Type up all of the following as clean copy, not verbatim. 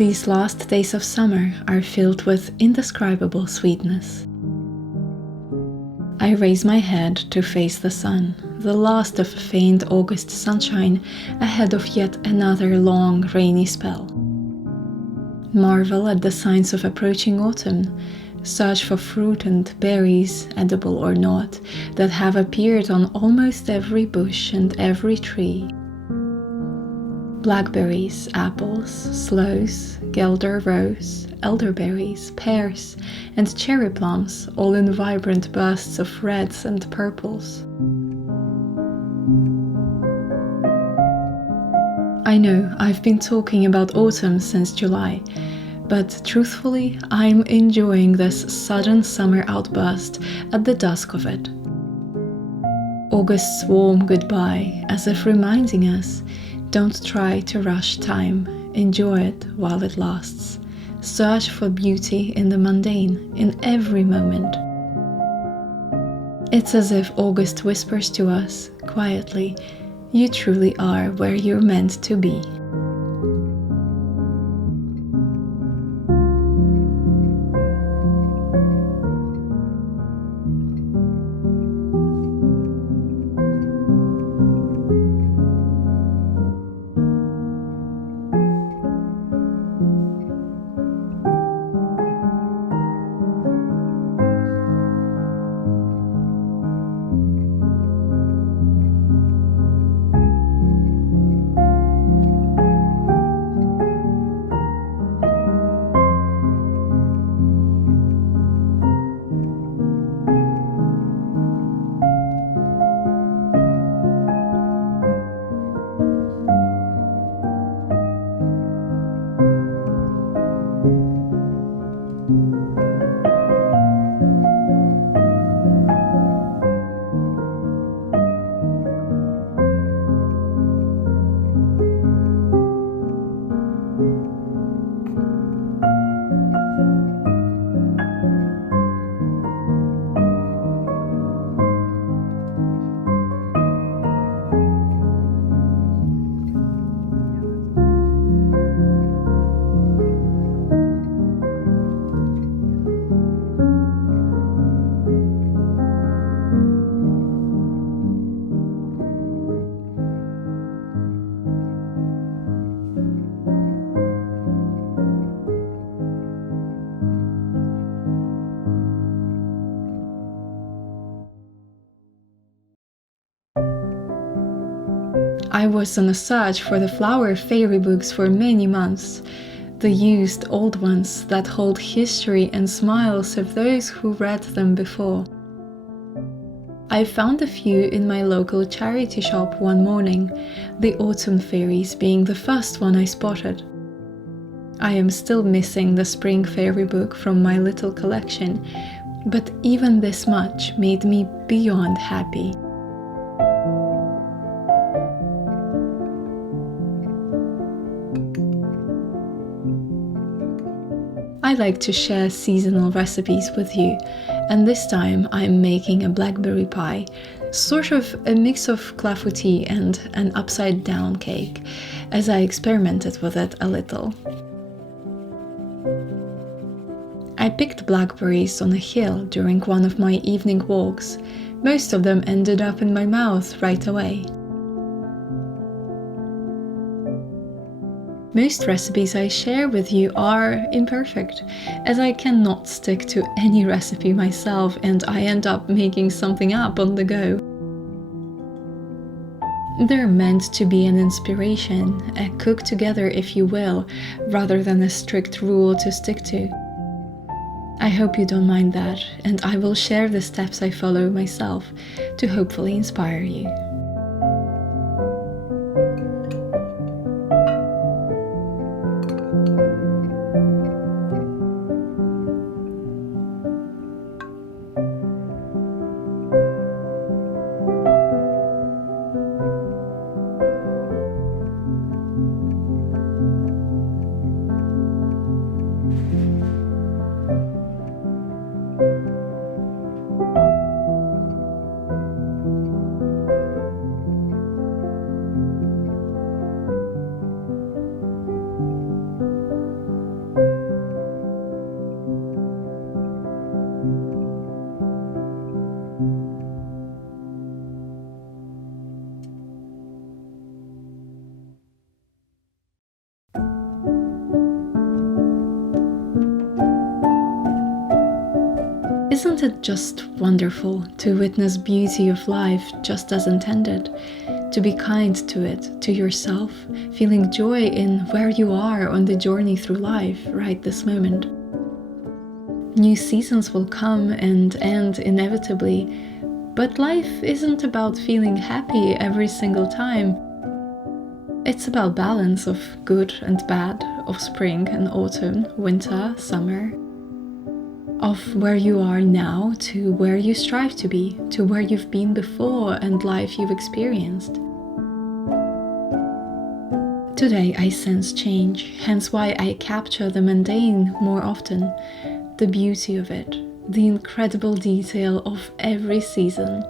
These last days of summer are filled with indescribable sweetness. I raise my head to face the sun, the last of faint August sunshine ahead of yet another long rainy spell. Marvel at the signs of approaching autumn, search for fruit and berries, edible or not, that have appeared on almost every bush and every tree. Blackberries, apples, sloes, guelder rose, elderberries, pears, and cherry plums, all in vibrant bursts of reds and purples. I know I've been talking about autumn since July, but truthfully, I'm enjoying this sudden summer outburst at the dusk of it. August's warm goodbye, as if reminding us, don't try to rush time, enjoy it while it lasts. Search for beauty in the mundane, in every moment. It's as if August whispers to us, quietly, you truly are where you're meant to be. I was on a search for the flower fairy books for many months, the used old ones that hold history and smiles of those who read them before. I found a few in my local charity shop one morning, the autumn fairies being the first one I spotted. I am still missing the spring fairy book from my little collection, but even this much made me beyond happy. I like to share seasonal recipes with you, and this time I'm making a blackberry pie, sort of a mix of clafoutis and an upside-down cake, as I experimented with it a little. I picked blackberries on a hill during one of my evening walks. Most of them ended up in my mouth right away. Most recipes I share with you are imperfect, as I cannot stick to any recipe myself and I end up making something up on the go. They're meant to be an inspiration, a cook together if you will, rather than a strict rule to stick to. I hope you don't mind that, and I will share the steps I follow myself to hopefully inspire you. Isn't it just wonderful to witness beauty of life just as intended? To be kind to it, to yourself, feeling joy in where you are on the journey through life right this moment. New seasons will come and end inevitably, but life isn't about feeling happy every single time. It's about balance of good and bad, of spring and autumn, winter, summer. Of where you are now to where you strive to be, to where you've been before and life you've experienced. Today I sense change, hence why I capture the mundane more often, the beauty of it, the incredible detail of every season.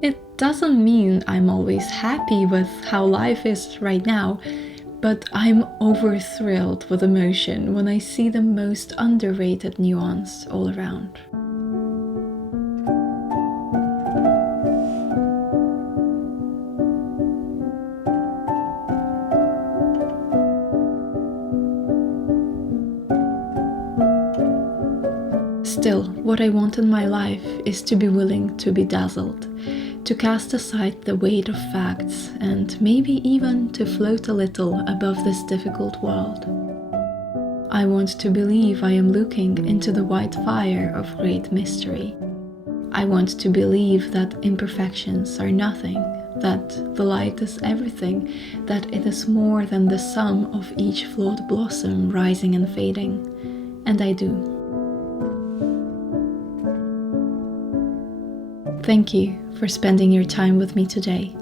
It doesn't mean I'm always happy with how life is right now, but I'm over-thrilled with emotion when I see the most underrated nuance all around. Still, what I want in my life is to be willing to be dazzled, to cast aside the weight of facts and maybe even to float a little above this difficult world. I want to believe I am looking into the white fire of great mystery. I want to believe that imperfections are nothing, that the light is everything, that it is more than the sum of each flawed blossom rising and fading. And I do. Thank you for spending your time with me today.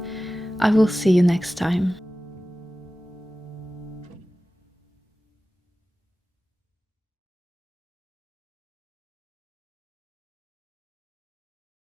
I will see you next time.